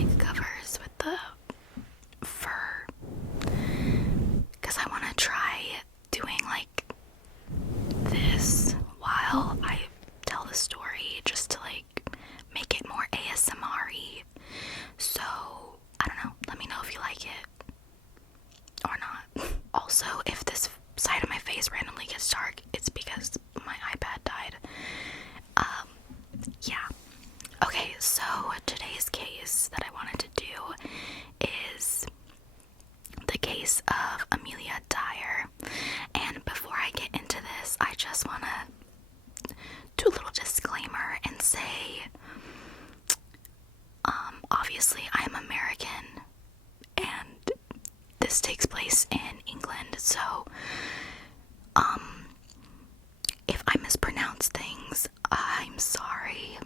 mic covers with the fur, because I want to try doing like this while I tell the story, just to like make it more ASMR-y. So I don't know, let me know if you like it or not. Also, if this side of my face randomly gets dark, it's because my iPad died. Yeah. Okay, so today's case that I wanted to do is the case of Amelia Dyer. And before I get into this, I just want to do a little disclaimer and say, obviously I am American and this takes place in England, so if I mispronounce things, I'm sorry.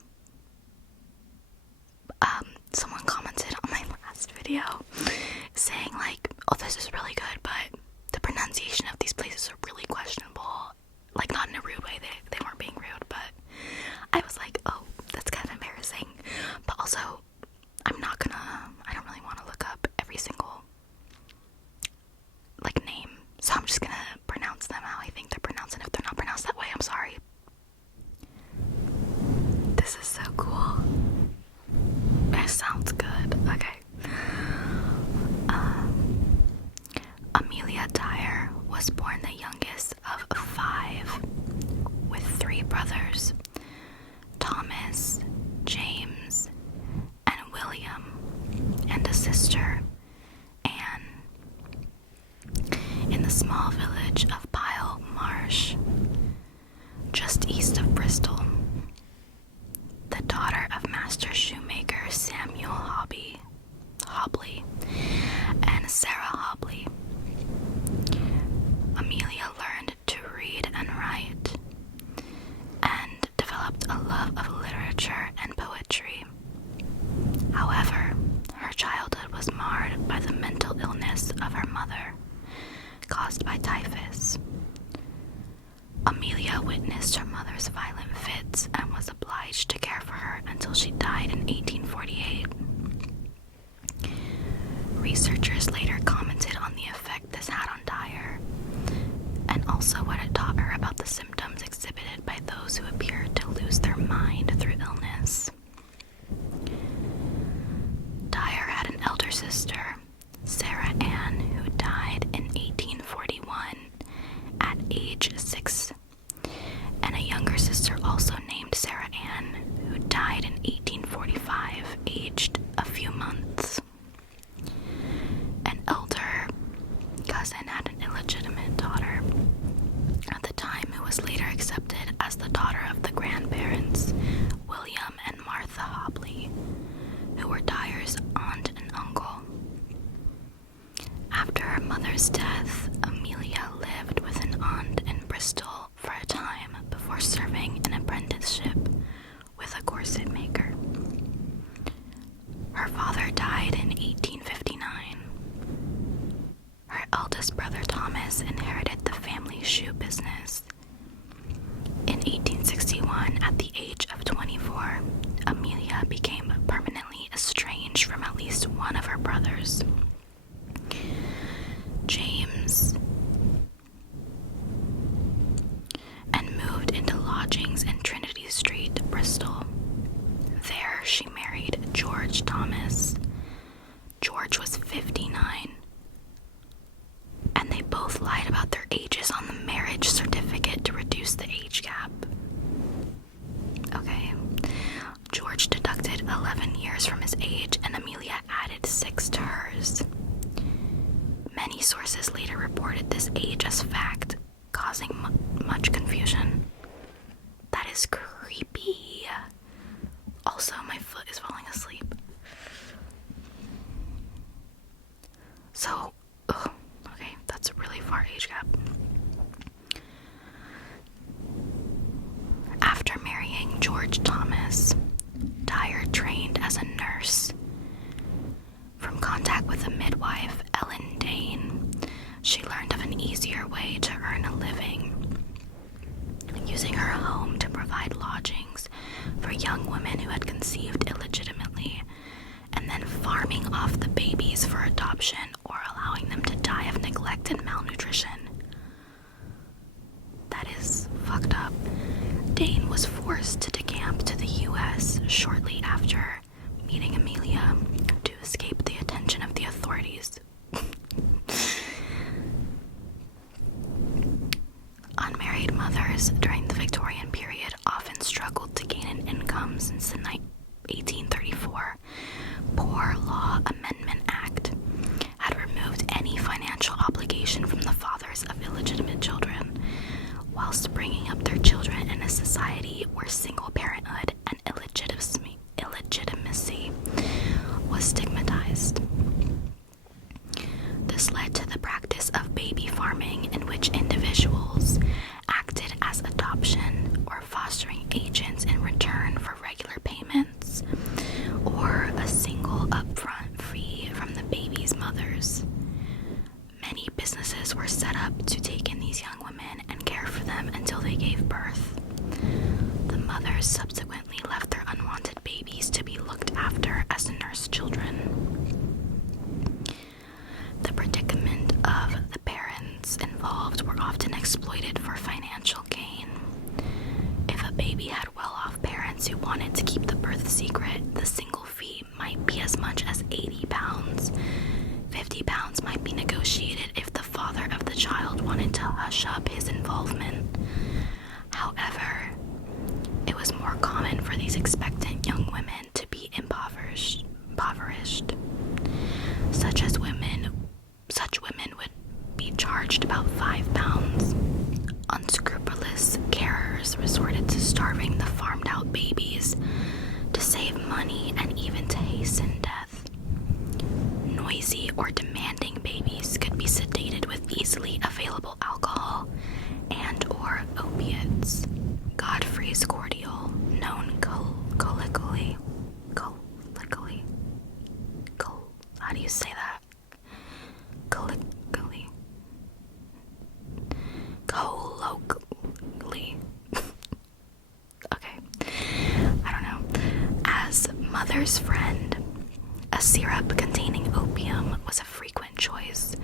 Someone commented on my last video saying like, oh, this is really good, but the pronunciation of these places are really questionable. Like, not in a rude way, they weren't being rude, but I was like, oh, that's kind of embarrassing. But also, I don't really want to look up every single like name, so I'm just gonna pronounce them how I think they're pronounced, and if they're not pronounced that way, I'm sorry. This is so cool. It sounds good. Okay. Amelia Dyer was born the youngest of 5, with 3 brothers, Thomas, James, and William, and a sister, Anne, in the small village of Pyle Marsh, just east of Bristol. The daughter of master shoemaker Samuel Hobley and Sarah Hobley. Amelia learned to read and write and developed a love of literature and poetry. However, her childhood was marred by the mental illness of her mother, caused by typhus. Amelia witnessed her mother's violent fits and was obliged to care for her until she died in 1848. Researchers later commented on the effect this had on Dyer, and also what it taught her about the symptoms exhibited by those who appeared to lose their mind through illness. Dyer had an elder sister, Sarah Ann, who died in 1841 at age 6, and a younger sister also named Sarah Ann, who died in 1845, aged a few months. An elder cousin had an illegitimate daughter at the time, who was later accepted as the daughter of the grandparents, William and Martha Hobley, who were Dyer's aunt and uncle. After her mother's death, Amelia lived with an aunt in Bristol for a time before serving an apprenticeship with a corset maker. Her father died in 1859. Her eldest brother Thomas inherited the family shoe business. In 1861, at the age of 24, Amelia became permanently estranged from at least one of her brothers, James, and moved into lodgings in Trinity Street, Bristol. There she married George Thomas. George was 59, and they both lied about their ages on the marriage certificate to reduce the age gap. Okay. George deducted 11 years from his age, and Amelia added 6 to hers. Many sources later reported this age as fact, causing much confusion. That is creepy. Also, my foot is falling asleep. So, okay, that's a really far age gap. After marrying George Thomas, Dyer trained as a nurse. From contact with a midwife, Ellen Dane, she learned of an easier way to earn a living, using her home to provide lodgings for young women who had conceived illegitimately, and then farming off the babies for adoption or allowing them to die of neglect and malnutrition. That is fucked up. Dane was forced to decamp to the U.S. shortly after meeting Amelia to escape the attention of the authorities. Unmarried mothers during the Victorian period often struggled to gain an income since the 1834 Poor Law Amendment Act had removed any financial obligation from the fathers of illegitimate children, whilst bringing up their children in a society where single parenthood and illegitimacy was stigmatized. This led to the practice of baby farming, in which individuals acted as adoption or fostering agents in return for regular payments or a single upfront fee from the baby's mothers. Many businesses were set up to take in these young women and care for them until they gave birth. The mothers subsequently left their unwanted babies to be looked after as nursed children. The predicament of the parents involved were often exploited for financial gain. If a baby had well-off parents who wanted to keep the birth secret, the single fee might be as much as £80. £50 might be negotiated if the father of the child wanted to hush up his involvement. However, it was more common for these expectant young women to be impoverished. Such women would be charged about £5. Unscrupulous carers resorted to starving the farmed-out babies to save money and even to hasten death. Noisy or demanding babies could be sedated with easily available alcohol and or opiates. Godfrey's cordial, known colloquially, how do you say that? Colloquially. Okay, I don't know. As mother's friend, a syrup containing opium was a frequent choice,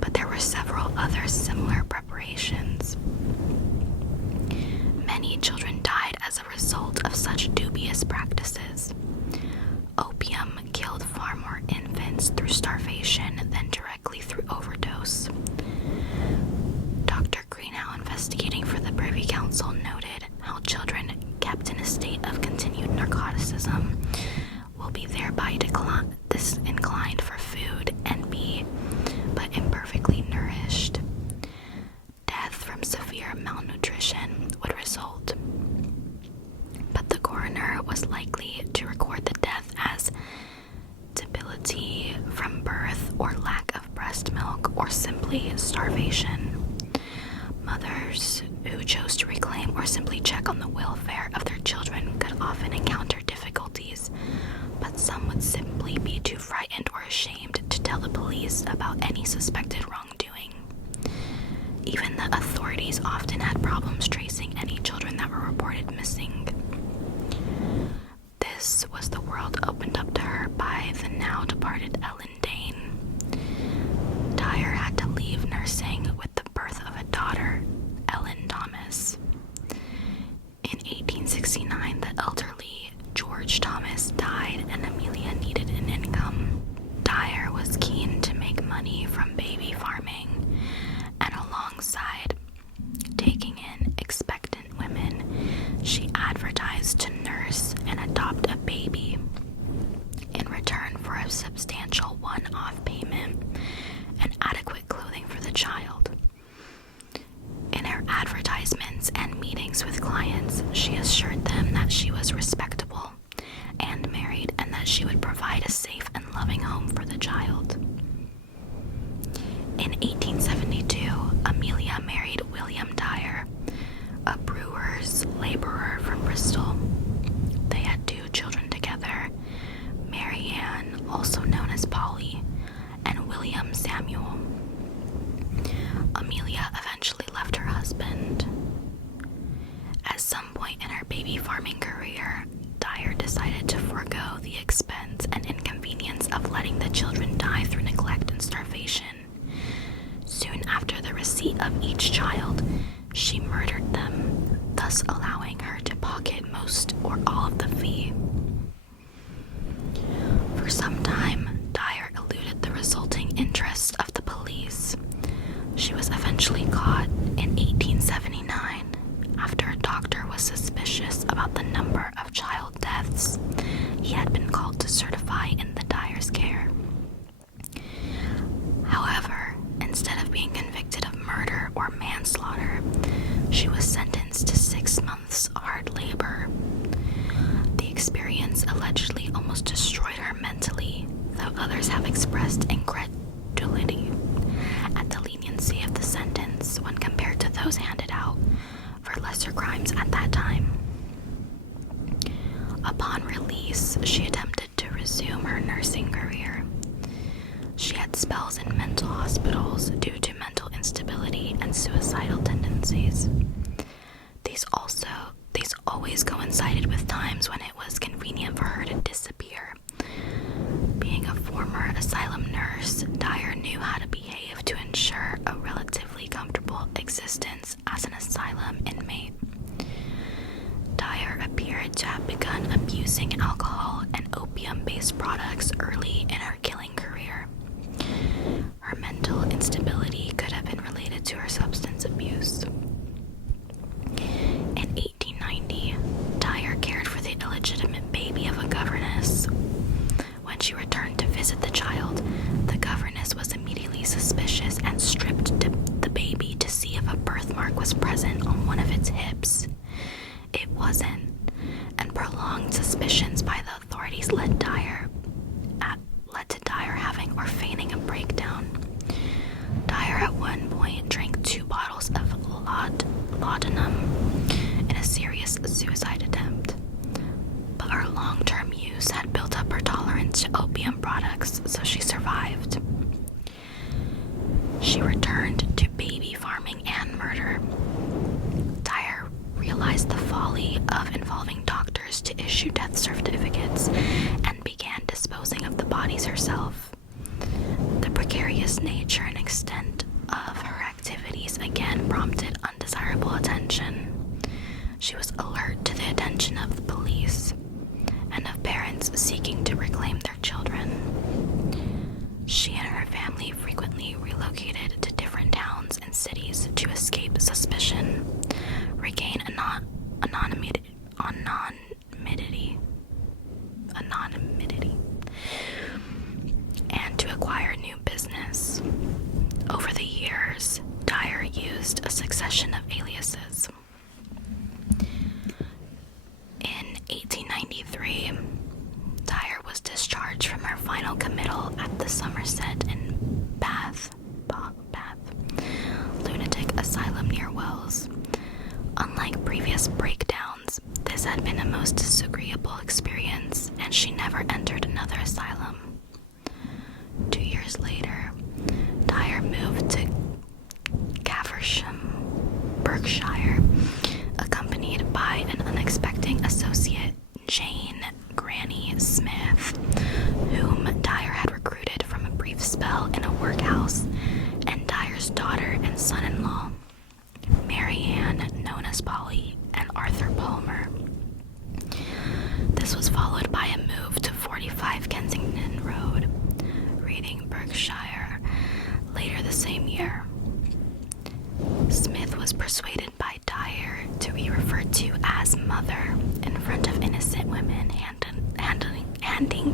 but there were several other similar preparations. Many children died as a result of such dubious practices. Opium killed far more infants through starvation than directly through overdose. Dr. Greenhow, investigating for the Privy Council, noted how children kept in a state of continued narcoticism will be thereby disinclined for food and be but imperfectly nourished. Death from severe malnutrition would result, but the coroner was likely to record the death as debility from birth or lack of breast milk or simply starvation. Mothers who chose to reclaim or simply check on the welfare of their children could often encounter difficulties, but some would simply be too frightened or ashamed to tell the police about any suspected wrongdoing. Even the authorities often had problems tracing any children that were reported missing. This was the world opened up to her by the now departed Ellen Dane. Dyer had to leave nursing with the birth of a daughter, Ellen Thomas. In 1869, the elderly George Thomas died and Amelia needed an income. Dyer was keen to make money from baby farming, and alongside taking in expectant women, she advertised to nurse and adopt a baby in return for a substantial one-off payment and adequate clothing for the child. In her advertisements and meetings with clients, she assured them that she was respectable and married and that she would provide a safe and loving home for the child. In 1872, Amelia married William Dyer, a brewer's laborer from Bristol. They had 2 children together, Mary Ann, also known as Polly, and William Samuel. Amelia eventually left her husband. At some point in her baby farming career, Dyer decided to forego the expense and inconvenience of letting the children die through neglect and starvation. Soon after the receipt of each child, she murdered them, thus allowing her to pocket most or all of the fee. For some time, Dyer eluded the resulting interest of the police. She was eventually caught in 1879 after a doctor was suspicious about the number of child deaths he had been called to certify in the Dyer's care. However, instead of being convicted of murder or manslaughter, she was sentenced to 6 months hard labor. The experience allegedly almost destroyed her mentally, though others have expressed incredulity at the leniency of the sentence when compared to those handed out for lesser crimes at that time. Upon release, she attempted to resume her nursing career. She had spells in mental hospitals due to mental instability and suicidal tendencies. These always coincided with times when it was convenient for her to disappear. Being a former asylum nurse, Dyer knew how to behave to ensure a relatively comfortable existence as an asylum inmate. Dyer appeared to have begun abusing alcohol and opium-based products early in her killing career. Her mental instability could have been related to her substance abuse. In 1890, Dyer cared for the illegitimate baby of a governess. When she returned to visit the child, the governess was immediately suspicious and stripped the baby to see if a birthmark was present on one of its hips. It wasn't, and prolonged suspicions by the authorities led to Dyer having or feigning a breakdown. Dyer at one point drank 2 bottles of laudanum in a serious suicide attempt, but her long-term use had built up her tolerance to opium products, so she survived. She returned to baby farming and murder. Dyer realized the folly of involving doctors to issue death certificates and began disposing of the bodies herself. The precarious nature and extent of her activities again prompted undesirable attention. She was alert to the attention of the police and of parents seeking to reclaim their children. She and her family frequently relocated to different towns and cities to escape suspicion, regain anonymity, and to acquire new business. Over the years, Dyer used a succession of aliases. In 1893, Dyer was discharged from her final committal at the Somerset and Bath lunatic asylum near Wells. Unlike previous breakdowns, this had been a most disagreeable experience, and she never entered another asylum. 2 years later, Dyer moved to Caversham, Berkshire, accompanied by an unexpected associate, Jane Granny Smith, whom Dyer had recruited from a brief spell in a workhouse, and Dyer's daughter and son-in-law, Marianne, known as Polly, and Arthur Palmer. This was followed by a move to 45 Kensington Road, Reading, Berkshire, later the same year. Smith was persuaded by Dyer to be referred to as Mother in front of innocent women, handing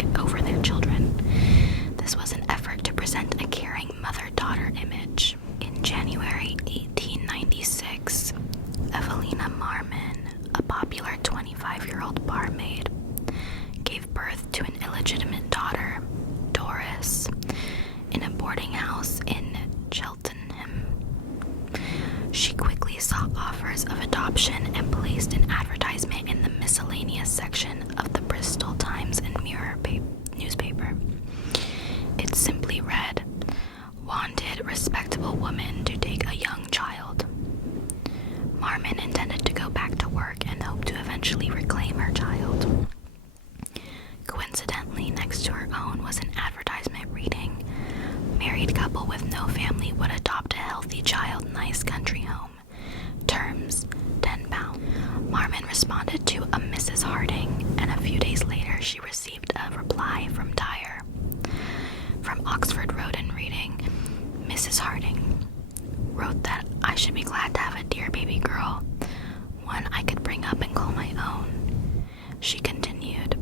Mrs. Harding wrote that I should be glad to have a dear baby girl, one I could bring up and call my own. She continued,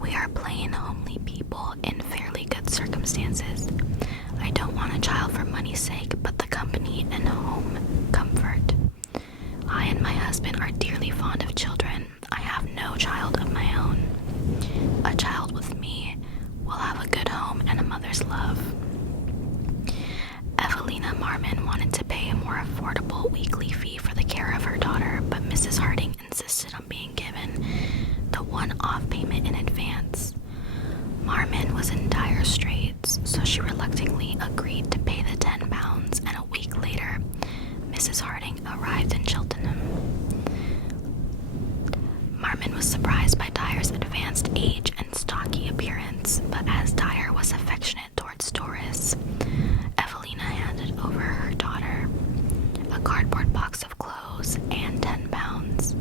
"We are plain, homely people in fairly good circumstances. I don't want a child for money's sake, but the company and home comfort. I and my husband are dearly fond of children. I have no child of my own. A child with me will have a good home and a mother's love." Evelina Marmon wanted to pay a more affordable weekly fee for the care of her daughter, but Mrs. Harding insisted on being given the one-off payment in advance. Marmon was in dire straits, so she reluctantly agreed to pay the £10, and a week later, Mrs. Harding arrived in Cheltenham. Marmon was surprised by Dyer's advanced age and stocky appearance, but as Dyer was affectionate towards Doris, Evelina handed over her daughter, a cardboard box of clothes, and £10.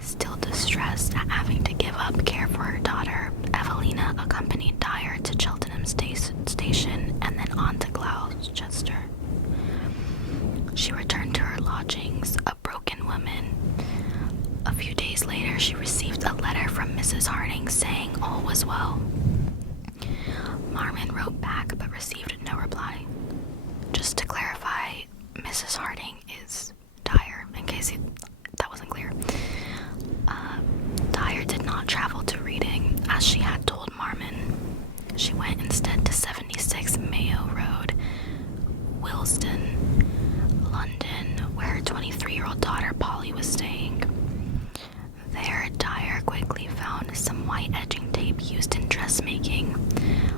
Still distressed at having to give up care for her daughter, Evelina accompanied Dyer to Cheltenham station and then on to Gloucester. She returned to her lodgings, a broken woman. A few days later, she received a letter from Mrs. Harding saying all was well. Marmon wrote back but received no reply. Just to clarify, Mrs. Harding is Dyer, in case that wasn't clear. Dyer did not travel to Reading, as she had told Marmon. She went instead to 76 Mayo Road, Willesden, London, where her 23-year-old daughter Polly was staying. There, Dyer quickly found some white edging tape used in dressmaking,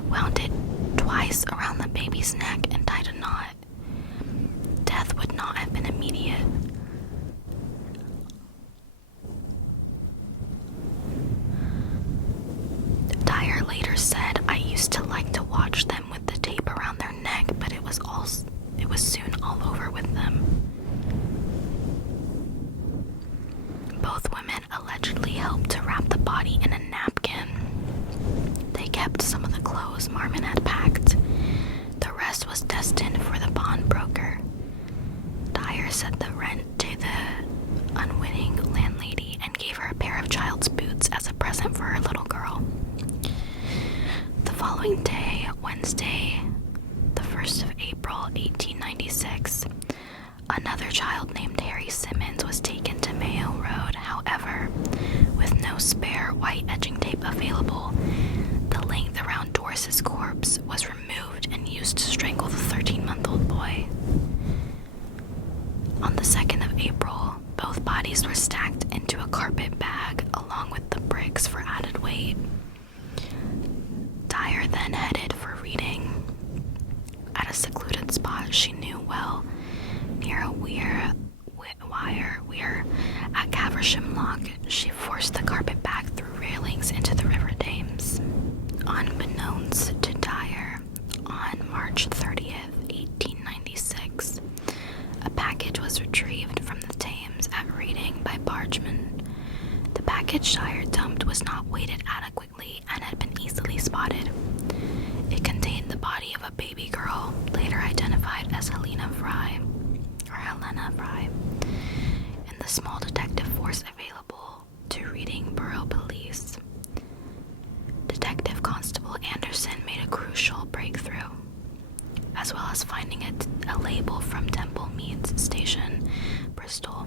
wound it twice around the baby's neck, and tied a knot. Death would not have been immediate. Dyer later said, "I used to like to watch them with the tape around their neck, but it was soon all over with them." Both women allegedly helped to wrap the body in a napkin. They kept some of the clothes Marmon had packed. The rest was destined for the pawnbroker. Dyer set the rent to the unwitting landlady and gave her a pair of child's boots as a present for her little girl. The following day, Wednesday, the 1st of April, 1896, another child named Harry Simmons was taken to Mayo Road. However, with no spare white edging tape available, the length around Doris's corpse was removed and used to strangle the 13-month-old boy. On the 2nd of April, both bodies were stacked into a carpet bag along with the bricks for added weight. Dyer then headed for Reading. At a secluded spot she knew well, near a wire at Caversham Lock, she forced the carpet bag through railings into the River Thames. Unbeknownst to Dyer, on March 30th, 1896, a package was retrieved from the Thames at Reading by bargemen. The package Dyer dumped was not weighted adequately and had been easily spotted. It contained the body of a baby girl, later identified as Helena Fry, and the small detective force available to Reading Borough Police. Detective Constable Anderson made a crucial breakthrough. As well as finding a label from Temple Meads Station, Bristol,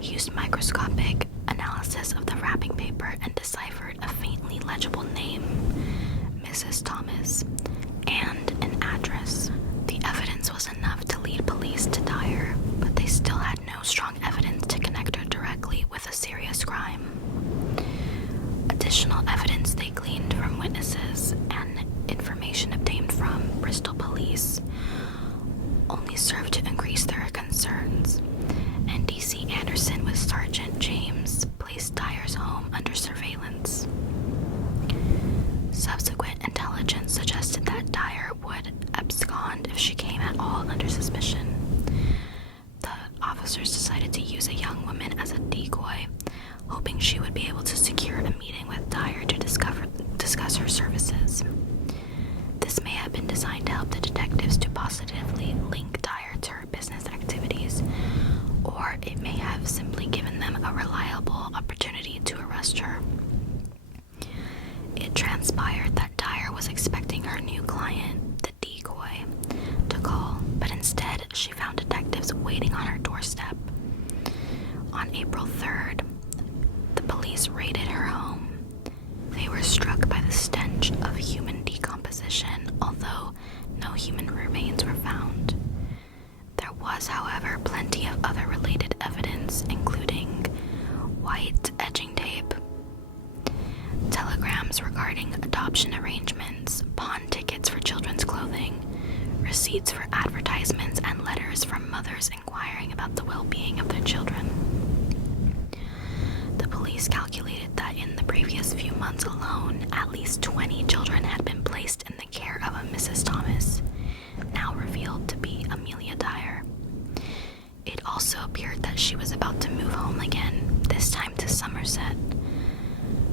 he used microscopic analysis of the wrapping paper and deciphered a faintly legible name, Mrs. Thomas, and an address. The evidence was enough to lead police to Dyer, but they still had no strong evidence to connect her directly with a serious crime. Additional evidence they gleaned from witnesses and information obtained from Bristol police only served to increase their concerns, and D.C. Anderson with Sergeant James placed Dyer's home under surveillance. Subsequent intelligence suggested that Dyer would abscond if she came at all under suspicion. The officers decided to use a young woman as a decoy, hoping she would be able to secure a meeting with Dyer to discuss her services. This may have been designed to help the detectives to positively relatives waiting on her doorstep. On April 3rd, the police raided her home. They were struck by the stench of human decomposition, although no human remains were found. There was, however, plenty of other related evidence, including white etching tape, telegrams regarding adoption arrangements, pawn tickets for children's clothing, receipts for advertisements, and letters from mothers inquiring about the well-being of their children. The police calculated that in the previous few months alone, at least 20 children had been placed in the care of a Mrs. Thomas, now revealed to be Amelia Dyer. It also appeared that she was about to move home again, this time to Somerset.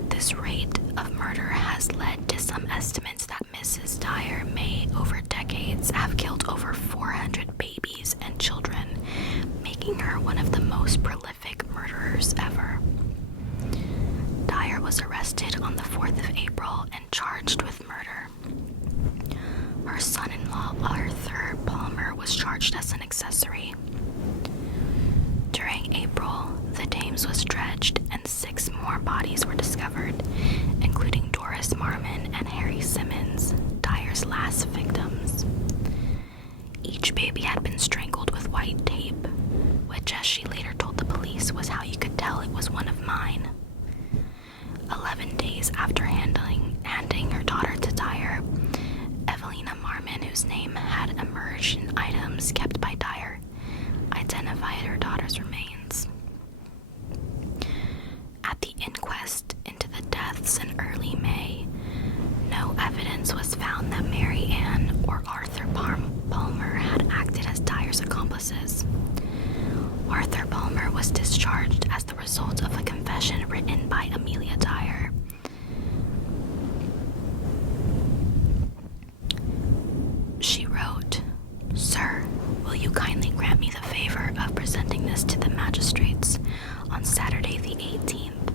This rate of murder has led to some estimates that Mrs. Dyer may, over decades, have killed over 400 babies and children, making her one of the most prolific murderers ever. Dyer was arrested on the 4th of April and charged with murder. Her son-in-law, Arthur Palmer, was charged as an accessory. During April, the Thames was dredged and 6 more bodies were discovered, including Doris Marmon and Harry Simmons, Dyer's last victims. Each baby had been strangled with white tape, which, as she later told the police, was how you could tell it was one of mine. 11 days after handing her daughter to Dyer, Evelina Marmon, whose name had emerged in items kept by Dyer, identified her daughter's remains. At the inquest into the deaths in early May, no evidence was found that Mary Ann or Arthur Palmer had acted as Dyer's accomplices. Arthur Palmer was discharged as the result of a confession written by Amelia Dyer. She wrote, "Sir, will you kindly grant me the favor of presenting this to the magistrates on Saturday the 18th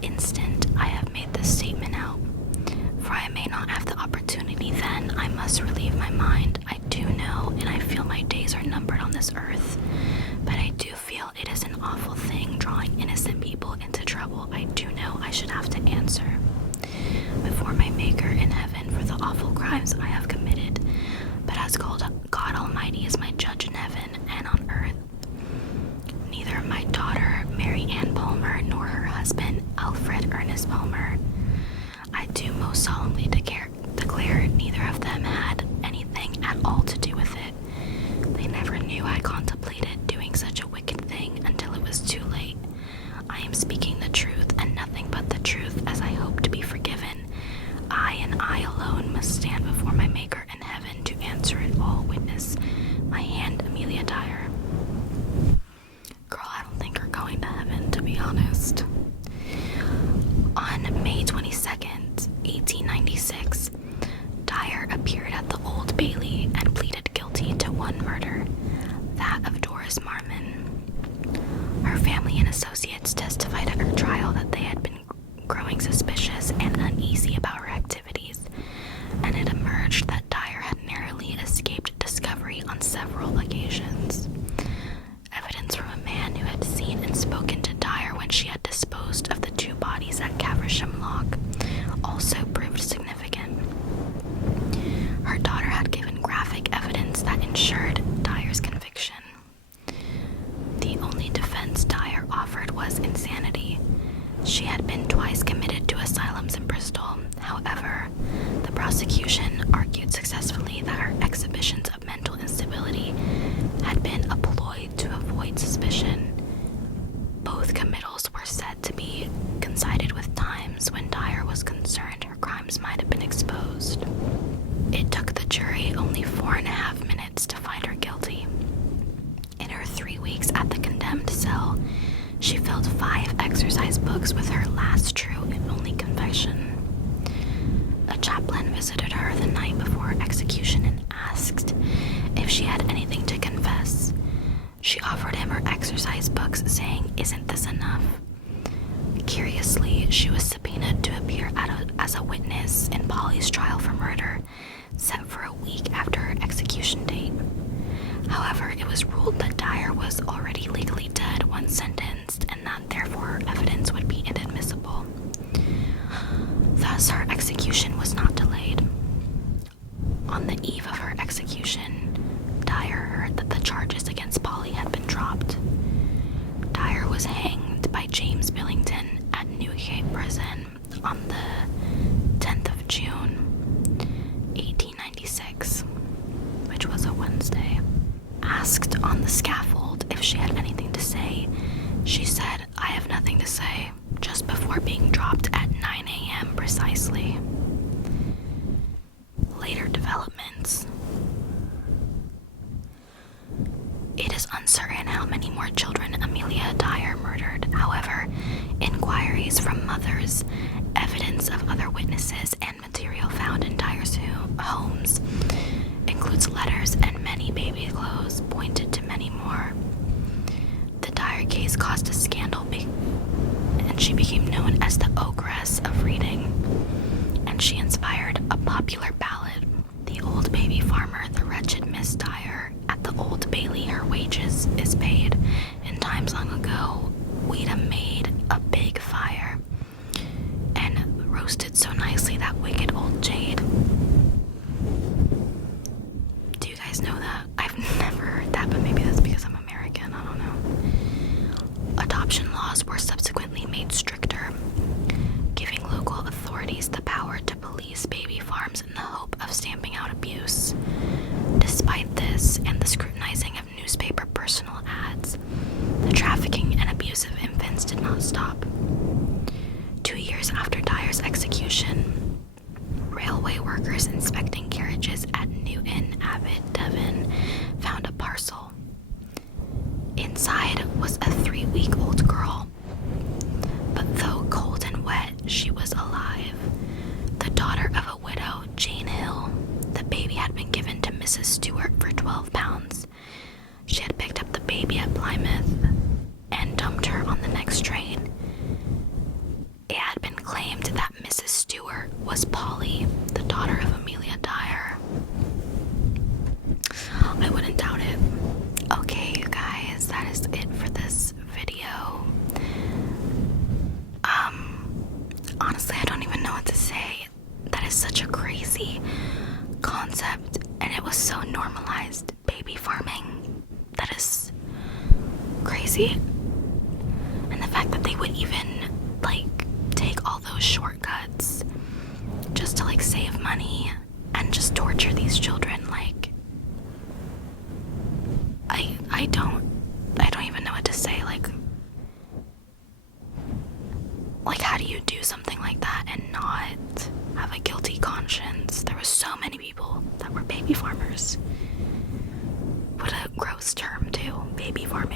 instant I have made this statement out. For I may not have the opportunity then. I must relieve my mind. I do know and I feel my days are numbered on this earth. But I do feel it is an awful thing drawing innocent people into trouble. I do know I should have to answer before my Maker in heaven for the awful crimes I have committed. But as God Almighty is my judge in heaven and on earth, neither my daughter, Mary Ann Palmer, nor her husband, Alfred Ernest Palmer, I do most solemnly declare neither of them had anything at all to do with it. They never knew I contemplated doing such a wicked thing until it was too late. I am speaking the truth and nothing but the truth, as I hope to be forgiven. I and I alone must stand before my Maker in heaven to answer it all. Witness my hand, Amelia Dyer." Girl, I don't think you're going to heaven, to be honest. On May 22nd, 1896, Dyer appeared at the Old Bailey and pleaded guilty to one murder, that of Doris Marmon. Her family and associates testified at her trial that they had been growing suspicious and uneasy about her activities, and it emerged that Dyer had narrowly escaped discovery on several occasions. Evidence from a man who had seen and spoken to Dyer when she had disposed of the 2 bodies at Caversham Lock also proved significant. Her daughter had given graphic evidence that ensured Dyer's conviction. The only defense Dyer offered was insanity. She had been twice committed to asylums in Bristol. However, the prosecution argued successfully that her exhibitions of mental instability had been a ploy to avoid suspicion. Both committals were said to be coincided with times when Dyer was concerned her crimes might have been exposed. It took the jury only 4.5 minutes to find her guilty. In her 3 weeks at the condemned cell, she filled 5 exercise books with her last true and only confession. A chaplain visited her the night before execution and asked if she had anything to confess. She offered him her exercise books, saying, "Isn't this enough?" Curiously, she was subpoenaed to appear as a witness in Polly's trial for murder, set for a week after her execution date. However, it was ruled that On the eve of her execution, Dyer heard that the charges against Polly had been dropped. Dyer was hanged by James Billington at Newgate Prison on the 10th of June, 1896, which was a Wednesday. Asked on the scaffold if she had anything to say, she said, "I have nothing to say," just before being dropped at 9 a.m. precisely. Later developments. It is uncertain how many more children Amelia Dyer murdered. However, inquiries from mothers, evidence of other witnesses, and material found in Dyer's homes includes letters and many baby clothes pointed to many more. The Dyer case caused a scandal and she became known as the Ogress of Reading, and she inspired a popular ballad. The old baby farmer, the wretched Miss Dyer, at the Old Bailey her wages is paid. In times long ago, Ouida made a big fire and roasted so nicely that wicked old jade. Do you guys know that? I've never heard that, but maybe that's because I'm American, I don't know. Adoption laws were subsequently made stricter, giving local authorities the power to police baby farms in the hope of stamping out abuse. Despite this and the scrutinizing of newspaper personal ads, the trafficking and abuse of infants did not stop. 2 years after Dyer's execution, railway workers inspecting carriages at Newton Abbot, Devon, found a parcel. Inside was a 3-week-old girl, but though cold and wet, she was alive. The daughter of a widow, Jane Hill. The baby had been given to Mrs. Stewart for £12. She had picked up the baby at Plymouth and dumped her on the next train. It had been claimed that Mrs. Stewart was Polly, the daughter of Amelia Dyer. I wouldn't doubt it. Okay, you guys, that is it for this video. Honestly, I don't even know what to say. That is such a crazy concept, and it was so normalized. Baby farming, that is crazy. And the fact that they would even take all those shortcuts just to save money and just torture these children, I don't even know what to say. How do you do something like that and not have a guilty conscience? There were so many people that were baby farmers. What a gross term too, baby farmers.